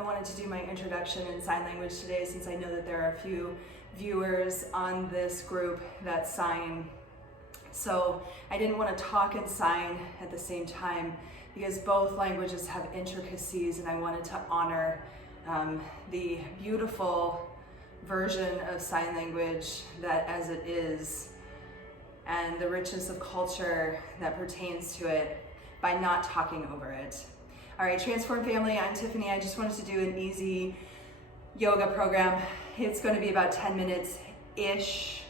I wanted to do my introduction in sign language today since I know that there are a few viewers on this group that sign. So I didn't want to talk and sign at the same time because both languages have intricacies, and I wanted to honor the beautiful version of sign language that as it is, and the richness of culture that pertains to it by not talking over it. All right, Transform family, I'm Tiffany. I just wanted to do an easy yoga program. It's going to be about 10 minutes-ish,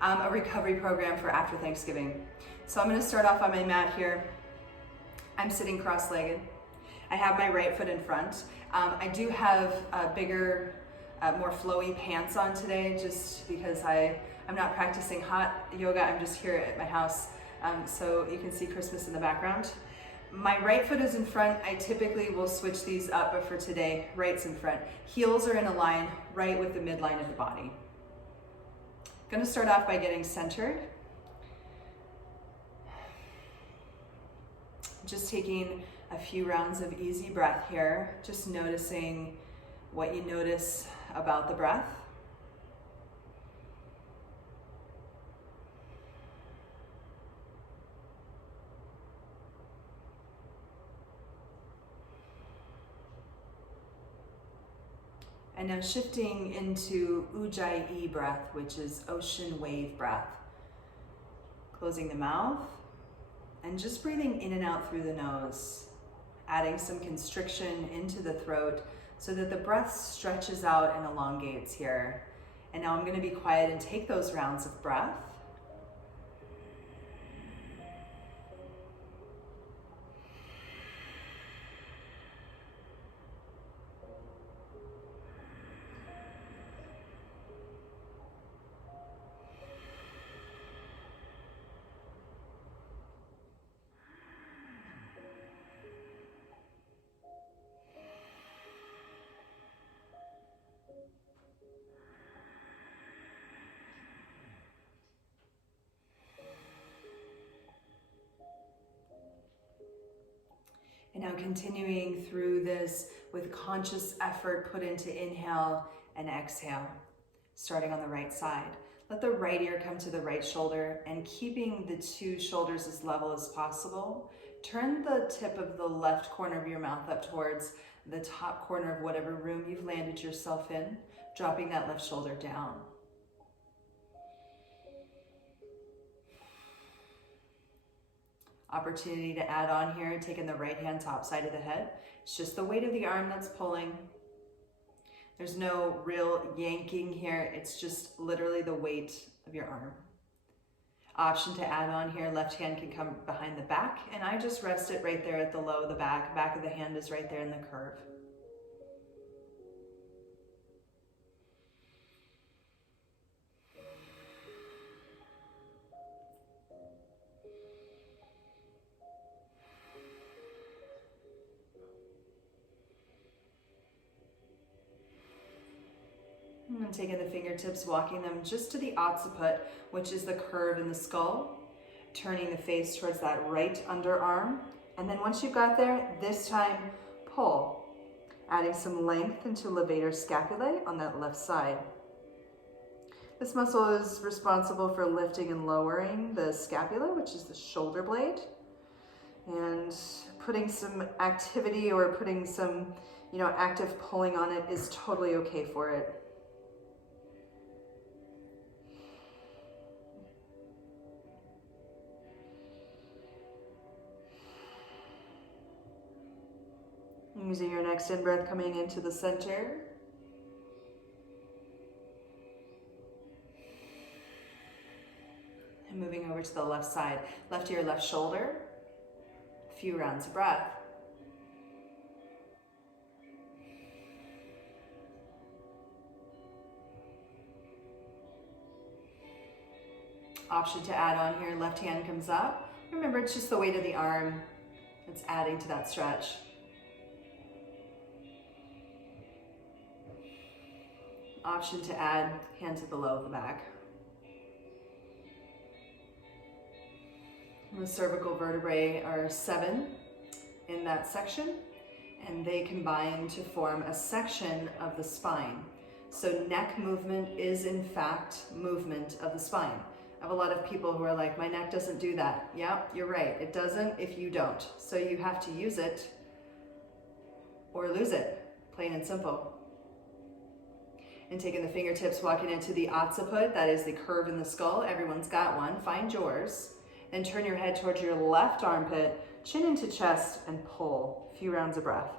a recovery program for after Thanksgiving. So I'm going to start off on my mat here. I'm sitting cross-legged. I have my right foot in front. I do have bigger, more flowy pants on today just because I'm not practicing hot yoga. I'm just here at my house, so you can see Christmas in the background. My right foot is in front. I typically will switch these up, but for today, right's in front. Heels are in a line right with the midline of the body. I'm going to start off by getting centered. Just taking a few rounds of easy breath here, just noticing what you notice about the breath. And now shifting into Ujjayi breath, which is ocean wave breath. Closing the mouth and just breathing in and out through the nose, adding some constriction into the throat so that the breath stretches out and elongates here. And now I'm going to be quiet and take those rounds of breath. And now continuing through this with conscious effort put into inhale and exhale, starting on the right side. Let the right ear come to the right shoulder, and keeping the two shoulders as level as possible, turn the tip of the left corner of your mouth up towards the top corner of whatever room you've landed yourself in, dropping that left shoulder down. Opportunity to add on here, taking the right hand top side of the head. It's just the weight of the arm that's pulling. There's no real yanking here. It's just literally the weight of your arm. Option to add on here, left hand can come behind the back, and I just rest it right there at the low of the back. Back of the hand is right there in the curve. And taking the fingertips, walking them just to the occiput, which is the curve in the skull, turning the face towards that right underarm. And then once you've got there, this time pull, adding some length into levator scapulae on that left side. This muscle is responsible for lifting and lowering the scapula, which is the shoulder blade, and putting some activity or putting some, active pulling on it is totally okay for it. Using your next in-breath, coming into the center. And moving over to the left side. Left ear, left shoulder. A few rounds of breath. Option to add on here, left hand comes up. Remember, it's just the weight of the arm that's adding to that stretch. Option to add hand to the low of the back. The cervical vertebrae are 7 in that section, and they combine to form a section of the spine. So neck movement is in fact movement of the spine. I have a lot of people who are like, my neck doesn't do that. Yeah, you're right, it doesn't if you don't. So you have to use it or lose it, plain and simple. And taking the fingertips, walking into the occiput, that is the curve in the skull. Everyone's got one, find yours. And turn your head towards your left armpit, chin into chest, and pull. A few rounds of breath.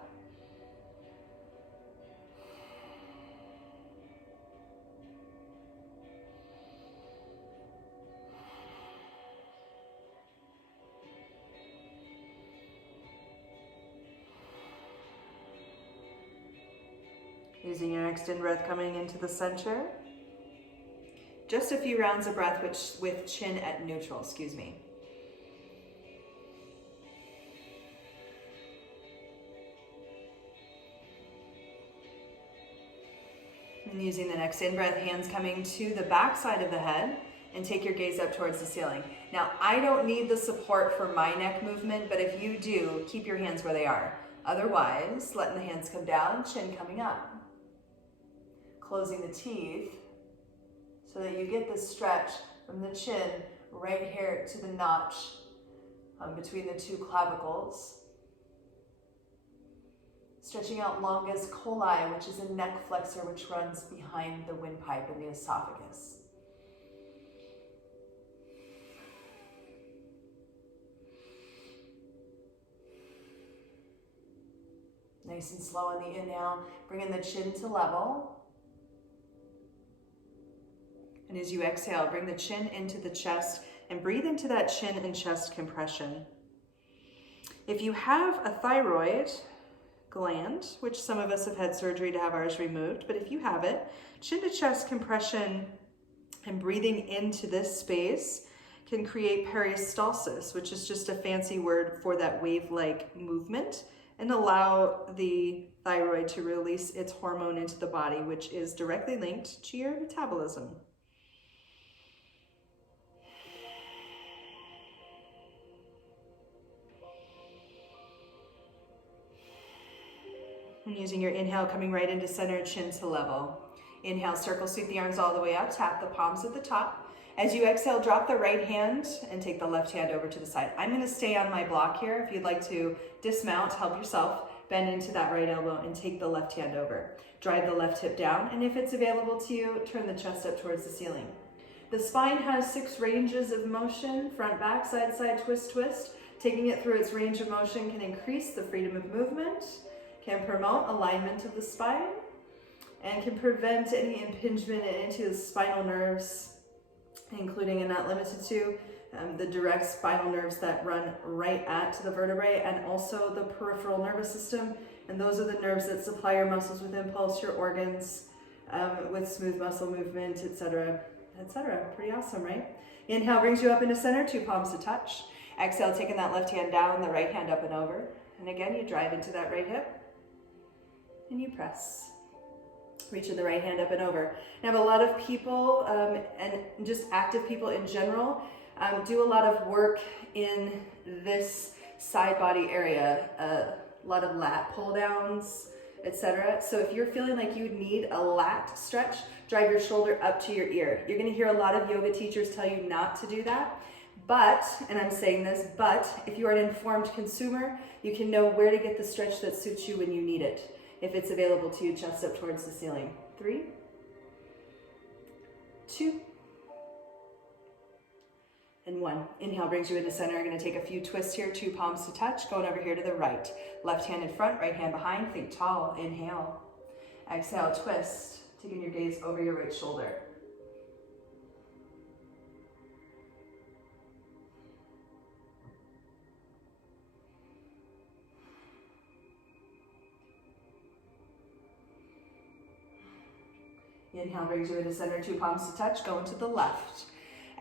Using your next in-breath coming into the center. Just a few rounds of breath with chin at neutral, excuse me. And using the next in-breath, hands coming to the back side of the head, and take your gaze up towards the ceiling. Now, I don't need the support for my neck movement, but if you do, keep your hands where they are. Otherwise, letting the hands come down, chin coming up. Closing the teeth so that you get this stretch from the chin right here to the notch between the two clavicles. Stretching out longus colli, which is a neck flexor which runs behind the windpipe and the esophagus. Nice and slow on the inhale, bringing the chin to level. And as you exhale, bring the chin into the chest and breathe into that chin and chest compression. If you have a thyroid gland, which some of us have had surgery to have ours removed, but if you have it, chin to chest compression and breathing into this space can create peristalsis, which is just a fancy word for that wave-like movement, and allow the thyroid to release its hormone into the body, which is directly linked to your metabolism. And using your inhale, coming right into center, chin to level. Inhale, circle, sweep the arms all the way up, tap the palms at the top. As you exhale, drop the right hand and take the left hand over to the side. I'm gonna stay on my block here. If you'd like to dismount, help yourself, bend into that right elbow and take the left hand over. Drive the left hip down, and if it's available to you, turn the chest up towards the ceiling. The spine has 6 ranges of motion, front, back, side, side, twist, twist. Taking it through its range of motion can increase the freedom of movement, can promote alignment of the spine, and can prevent any impingement into the spinal nerves, including and not limited to the direct spinal nerves that run right at the vertebrae, and also the peripheral nervous system. And those are the nerves that supply your muscles with impulse, your organs with smooth muscle movement, etc., etc. Pretty awesome, right? Inhale brings you up into center, 2 palms to touch. Exhale, taking that left hand down, the right hand up and over. And again, you drive into that right hip and you press. Reaching the right hand up and over. And I have a lot of people, and just active people in general, do a lot of work in this side body area, a lot of lat pull downs, etc. So if you're feeling like you need a lat stretch, drive your shoulder up to your ear. You're gonna hear a lot of yoga teachers tell you not to do that. But, and I'm saying this, but if you are an informed consumer, you can know where to get the stretch that suits you when you need it. If it's available to you, chest up towards the ceiling. 3, 2, and 1. Inhale brings you into center. You're going to take a few twists here, 2 palms to touch, going over here to the right. Left hand in front, right hand behind, think tall. Inhale. Exhale, twist, taking your gaze over your right shoulder. Inhale brings you into center, 2 palms to touch, going to the left.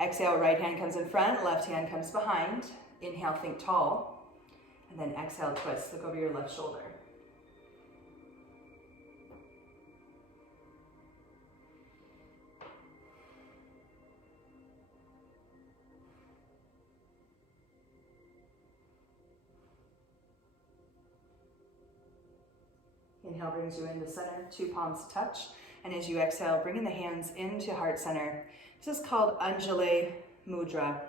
Exhale, right hand comes in front, left hand comes behind. Inhale, think tall. And then exhale, twist, look over your left shoulder. Inhale brings you into center, 2 palms touch. And as you exhale, bringing the hands into heart center. This is called Anjali Mudra.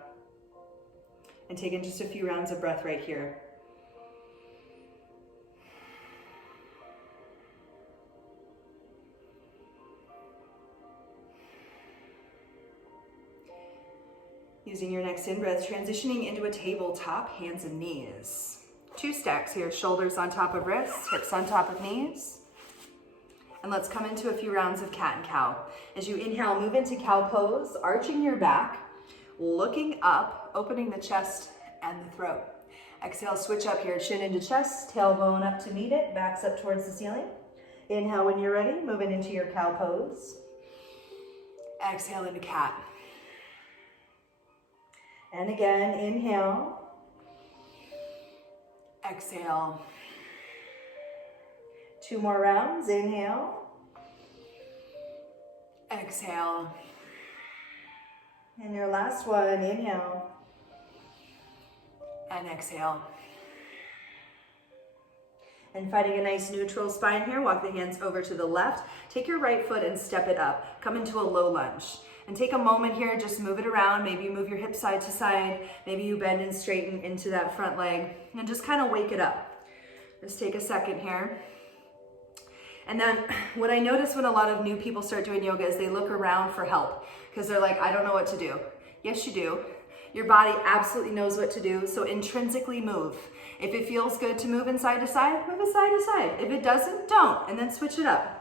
And taking just a few rounds of breath right here. Using your next in-breath, transitioning into a tabletop, hands and knees. 2 stacks here, shoulders on top of wrists, hips on top of knees. And let's come into a few rounds of cat and cow. As you inhale, move into cow pose, arching your back, looking up, opening the chest and the throat. Exhale, switch up here, chin into chest, tailbone up to meet it, backs up towards the ceiling. Inhale when you're ready, moving into your cow pose. Exhale into cat. And again, inhale. Exhale. 2 more rounds, inhale. Exhale. And your last one, inhale. And exhale. And finding a nice neutral spine here, walk the hands over to the left. Take your right foot and step it up. Come into a low lunge. And take a moment here, just move it around. Maybe you move your hips side to side. Maybe you bend and straighten into that front leg. And just kind of wake it up. Just take a second here. And then what I notice when a lot of new people start doing yoga is they look around for help. Because they're like, I don't know what to do. Yes, you do. Your body absolutely knows what to do. So intrinsically move. If it feels good to move side to side, move it side to side. If it doesn't, don't. And then switch it up.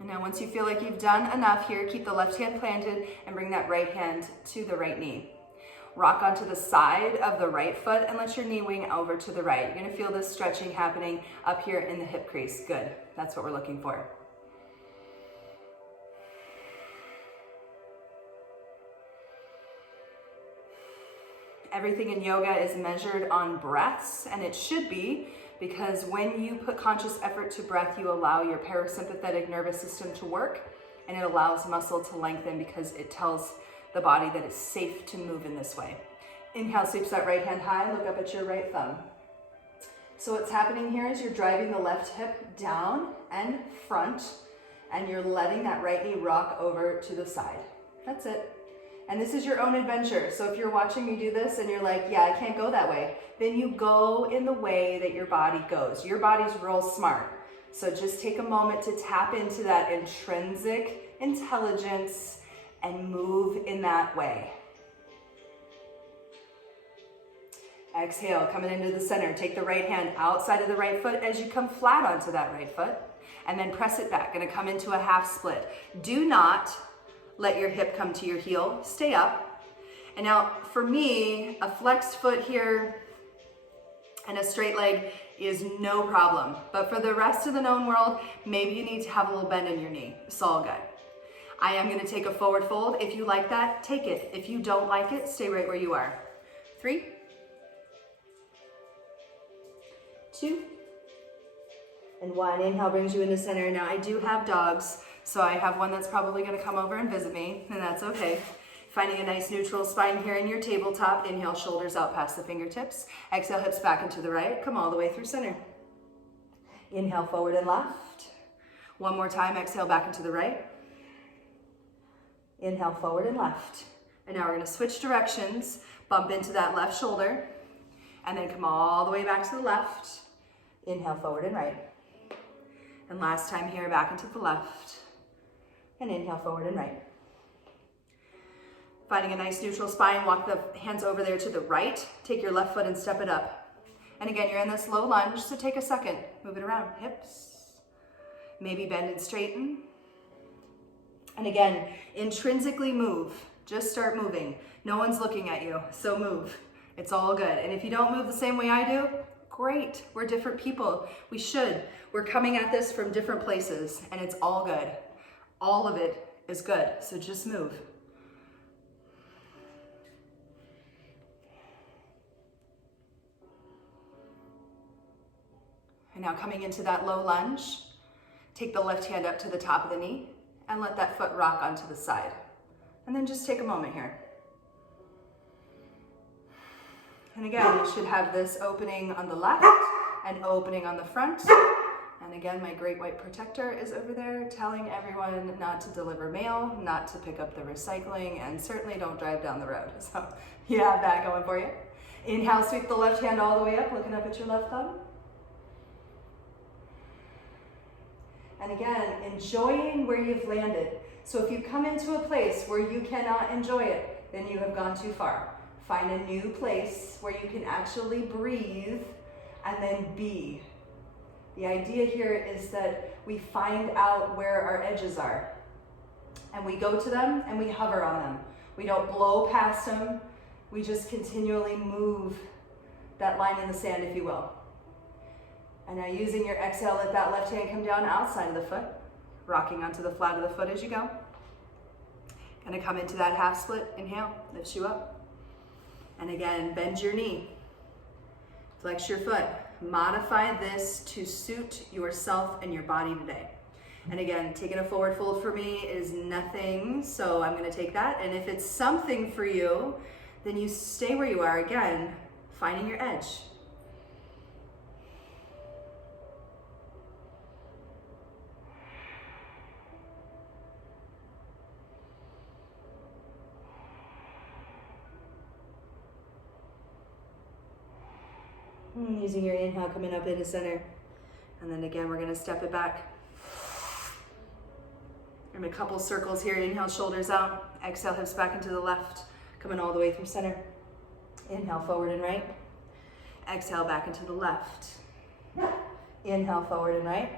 And now once you feel like you've done enough here, keep the left hand planted and bring that right hand to the right knee. Rock onto the side of the right foot and let your knee wing over to the right. You're gonna feel this stretching happening up here in the hip crease. Good, that's what we're looking for. Everything in yoga is measured on breaths, and it should be, because when you put conscious effort to breath, you allow your parasympathetic nervous system to work, and it allows muscle to lengthen because it tells the body that it's safe to move in this way. Inhale, sweeps that right hand high, look up at your right thumb. So what's happening here is you're driving the left hip down and front, and you're letting that right knee rock over to the side. That's it. And this is your own adventure. So if you're watching me do this and you're like, yeah, I can't go that way, then you go in the way that your body goes. Your body's real smart. So just take a moment to tap into that intrinsic intelligence and move in that way. Exhale, coming into the center. Take the right hand outside of the right foot as you come flat onto that right foot, and then press it back. Gonna come into a half split. Do not let your hip come to your heel. Stay up. And now for me, a flexed foot here and a straight leg is no problem. But for the rest of the known world, maybe you need to have a little bend in your knee. It's all good. I am gonna take a forward fold. If you like that, take it. If you don't like it, stay right where you are. 3, 2, and 1. Inhale brings you into center. Now I do have dogs, so I have one that's probably gonna come over and visit me, and that's okay. Finding a nice neutral spine here in your tabletop. Inhale, shoulders out past the fingertips. Exhale, hips back into the right. Come all the way through center. Inhale, forward and left. One more time, exhale back into the right. Inhale, forward and left. And now we're gonna switch directions, bump into that left shoulder, and then come all the way back to the left. Inhale, forward and right. And last time here, back into the left. And inhale, forward and right. Finding a nice neutral spine, walk the hands over there to the right. Take your left foot and step it up. And again, you're in this low lunge, so take a second. Move it around, hips. Maybe bend and straighten. And again, intrinsically move. Just start moving. No one's looking at you, so move. It's all good. And if you don't move the same way I do, great. We're different people. We should. We're coming at this from different places, and it's all good. All of it is good, so just move. And now coming into that low lunge, take the left hand up to the top of the knee and let that foot rock onto the side. And then just take a moment here. And again, you should have this opening on the left and opening on the front. And again, my great white protector is over there telling everyone not to deliver mail, not to pick up the recycling, and certainly don't drive down the road. So you have that going for you. Inhale, sweep the left hand all the way up, looking up at your left thumb. And again, enjoying where you've landed. So if you come into a place where you cannot enjoy it, then you have gone too far. Find a new place where you can actually breathe and then be. The idea here is that we find out where our edges are. And we go to them and we hover on them. We don't blow past them. We just continually move that line in the sand, if you will. And now using your exhale, let that left hand come down outside of the foot, rocking onto the flat of the foot as you go. Gonna come into that half split, inhale, lifts you up. And again, bend your knee, flex your foot. Modify this to suit yourself and your body today. And again, taking a forward fold for me is nothing, so I'm gonna take that. And if it's something for you, then you stay where you are, again, finding your edge. Using your inhale, coming up into center. And then again, we're gonna step it back. And a couple circles here. Inhale, shoulders out. Exhale, hips back into the left. Coming all the way through center. Inhale, forward and right. Exhale, back into the left. Inhale, forward and right.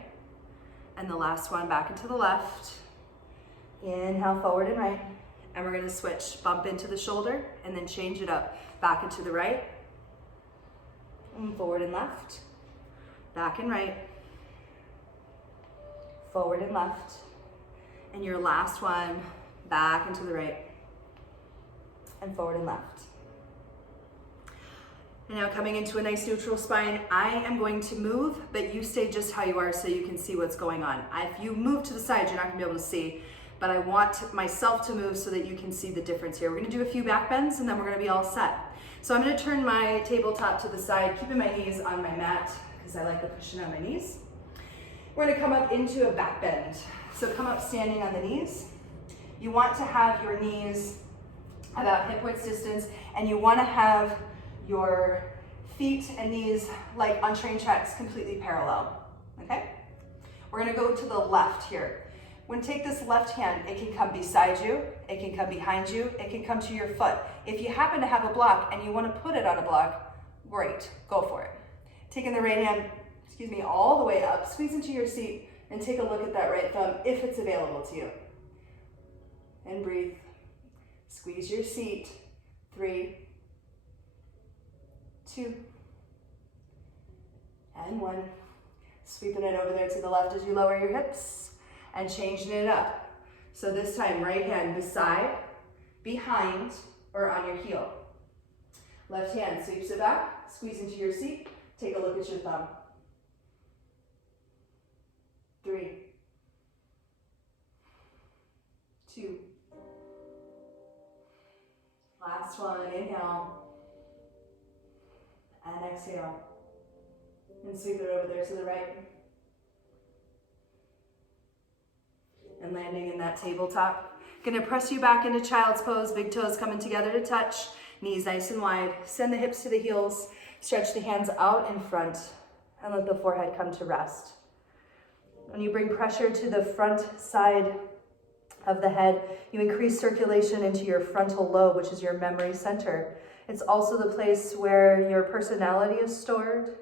And the last one, back into the left. Inhale, forward and right. And we're gonna switch. Bump into the shoulder and then change it up. Back into the right. And forward and left. Back and right. Forward and left. And your last one, back into the right. And forward and left. And now coming into a nice neutral spine, I am going to move, but you stay just how you are so you can see what's going on. If you move to the side, you're not gonna be able to see, but I want myself to move so that you can see the difference here. We're gonna do a few back bends and then we're gonna be all set. So I'm gonna turn my tabletop to the side, keeping my knees on my mat because I like the cushion on my knees. We're gonna come up into a back bend. So come up standing on the knees. You want to have your knees about hip width distance, and you wanna have your feet and knees like on train tracks completely parallel, okay? We're gonna go to the left here. When take this left hand, it can come beside you, it can come behind you, it can come to your foot. If you happen to have a block and you want to put it on a block, great, go for it. Taking the right hand, all the way up, squeeze into your seat and take a look at that right thumb if it's available to you. And breathe. Squeeze your seat. 3, 2, and 1. Sweeping it over there to the left as you lower your hips. And changing it up. So this time, right hand beside, behind, or on your heel. Left hand sweeps it back, squeeze into your seat, take a look at your thumb. 3, 2. Last one, inhale. And exhale. And sweep it over there to the right. And landing in that tabletop. Gonna press you back into child's pose, big toes coming together to touch, knees nice and wide. Send the hips to the heels, stretch the hands out in front, and let the forehead come to rest. When you bring pressure to the front side of the head, you increase circulation into your frontal lobe, which is your memory center. It's also the place where your personality is stored,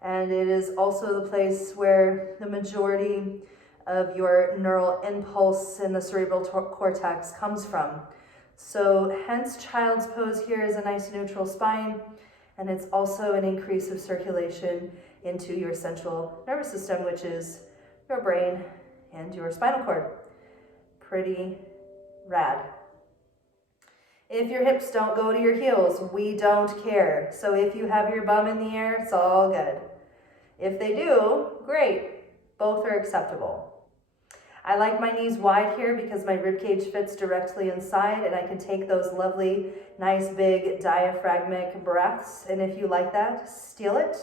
and it is also the place where the majority of your neural impulse in the cerebral cortex comes from. So hence child's pose here is a nice neutral spine, and it's also an increase of circulation into your central nervous system, which is your brain and your spinal cord. Pretty rad. If your hips don't go to your heels, we don't care. So if you have your bum in the air, it's all good. If they do, great. Both are acceptable. I like my knees wide here because my rib cage fits directly inside, and I can take those lovely, nice, big diaphragmatic breaths. And if you like that, steal it.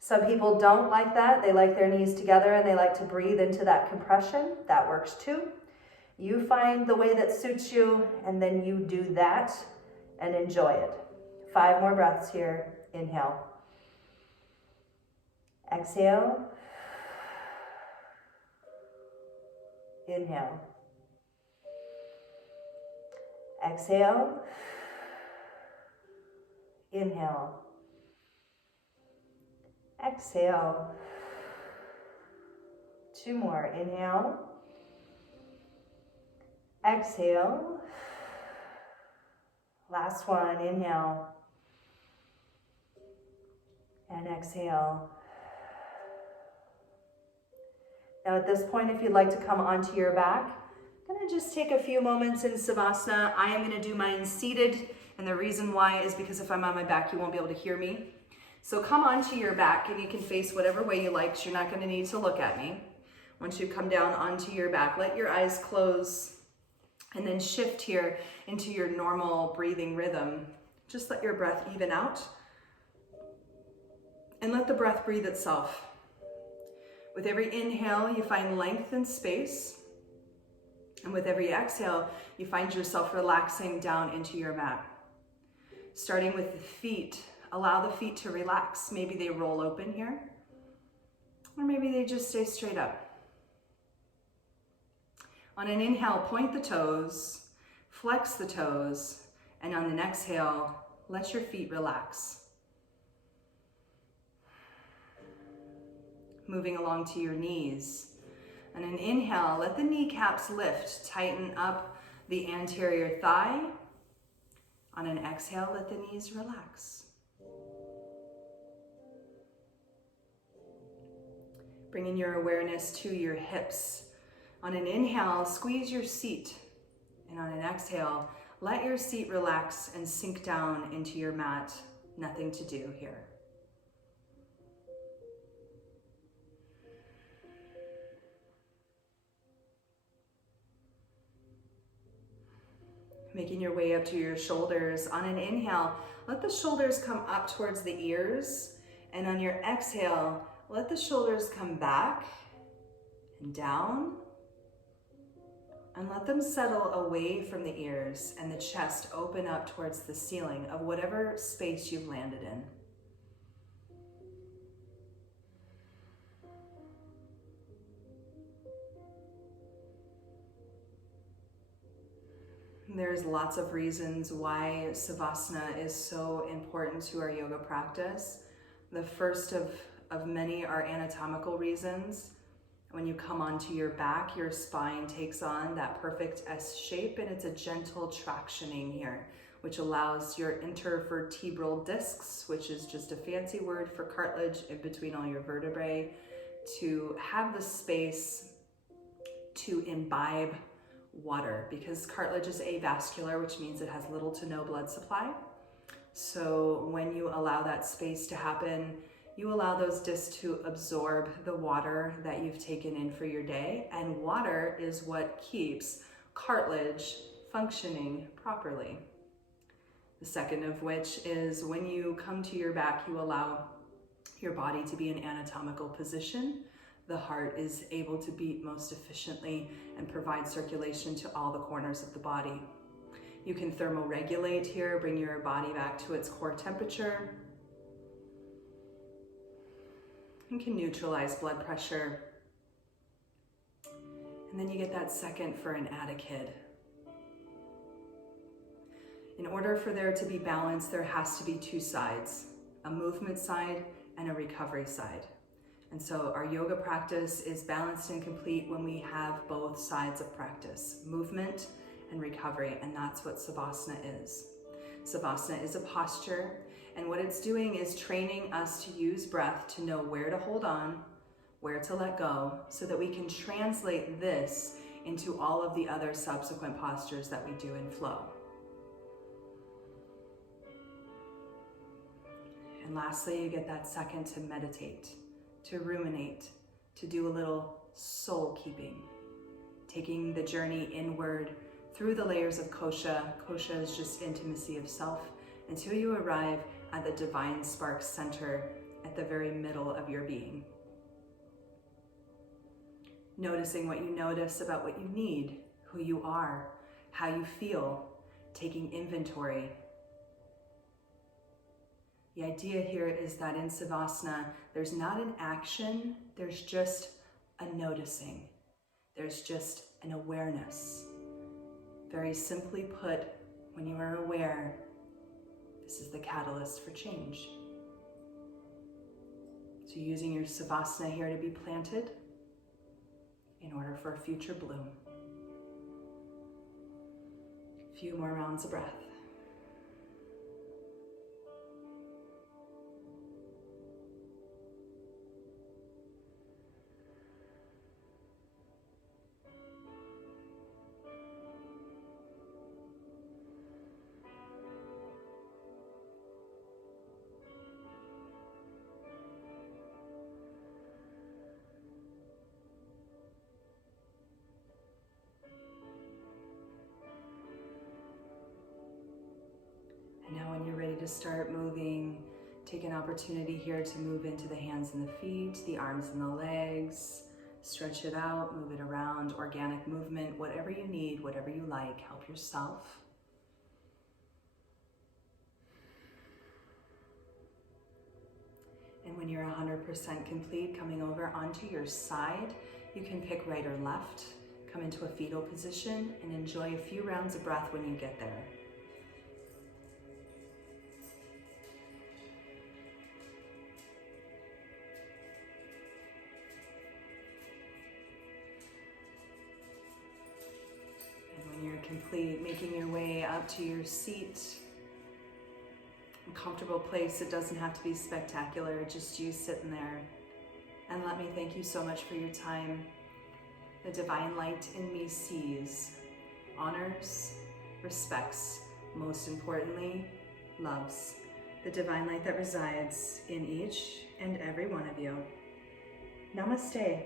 Some people don't like that. They like their knees together and they like to breathe into that compression. That works too. You find the way that suits you, and then you do that and enjoy it. 5 more breaths here. Inhale. Exhale. Inhale. Exhale. Inhale. Exhale. 2 more. Inhale. Exhale. Last one. Inhale. And exhale. Now at this point, if you'd like to come onto your back, I'm gonna just take a few moments in Savasana. I am gonna do mine seated, and the reason why is because if I'm on my back, you won't be able to hear me. So come onto your back, and you can face whatever way you like, so you're not gonna need to look at me. Once you come down onto your back, let your eyes close, and then shift here into your normal breathing rhythm. Just let your breath even out, and let the breath breathe itself. With every inhale, you find length and space. And with every exhale, you find yourself relaxing down into your mat. Starting with the feet, allow the feet to relax. Maybe they roll open here, or maybe they just stay straight up. On an inhale, point the toes, flex the toes, and on an exhale, let your feet relax. Moving along to your knees. On an inhale, let the kneecaps lift, tighten up the anterior thigh. On an exhale, let the knees relax. Bringing your awareness to your hips. On an inhale, squeeze your seat. And on an exhale, let your seat relax and sink down into your mat. Nothing to do here. Making your way up to your shoulders. On an inhale, let the shoulders come up towards the ears. And on your exhale, let the shoulders come back and down. And let them settle away from the ears and the chest open up towards the ceiling of whatever space you've landed in. There's lots of reasons why Savasana is so important to our yoga practice. The first of many are anatomical reasons. When you come onto your back, your spine takes on that perfect S shape, and it's a gentle tractioning here, which allows your intervertebral discs, which is just a fancy word for cartilage in between all your vertebrae, to have the space to imbibe water, because cartilage is avascular, which means it has little to no blood supply. So when you allow that space to happen, you allow those discs to absorb the water that you've taken in for your day, and water is what keeps cartilage functioning properly. The second of which is when you come to your back, you allow your body to be in anatomical position. The heart is able to beat most efficiently and provide circulation to all the corners of the body. You can thermoregulate here, bring your body back to its core temperature. You can neutralize blood pressure. And then you get that second for an attic kid. In order for there to be balance, there has to be two sides, a movement side and a recovery side. And so our yoga practice is balanced and complete when we have both sides of practice, movement and recovery, and that's what Savasana is. Savasana is a posture, and what it's doing is training us to use breath to know where to hold on, where to let go, so that we can translate this into all of the other subsequent postures that we do in flow. And lastly, you get that second to meditate, to ruminate, to do a little soul keeping. taking the journey inward through the layers of kosha. Kosha is just intimacy of self, until you arrive at the divine spark center at the very middle of your being. Noticing what you notice about what you need, who you are, how you feel, taking inventory. The idea here is that in Savasana, there's not an action, there's just a noticing. There's just an awareness. Very simply put, when you are aware, this is the catalyst for change. So using your Savasana here to be planted in order for a future bloom. A few more rounds of breath. Now when you're ready to start moving, take an opportunity here to move into the hands and the feet, the arms and the legs. Stretch it out, move it around, organic movement, whatever you need, whatever you like, help yourself. And when you're 100% complete, coming over onto your side, you can pick right or left, come into a fetal position, and enjoy a few rounds of breath when you get there. Complete, making your way up to your seat. A comfortable place. It doesn't have to be spectacular, just you sitting there. And let me thank you so much for your time. The divine light in me sees, honors, respects, most importantly, loves. The divine light that resides in each and every one of you. Namaste.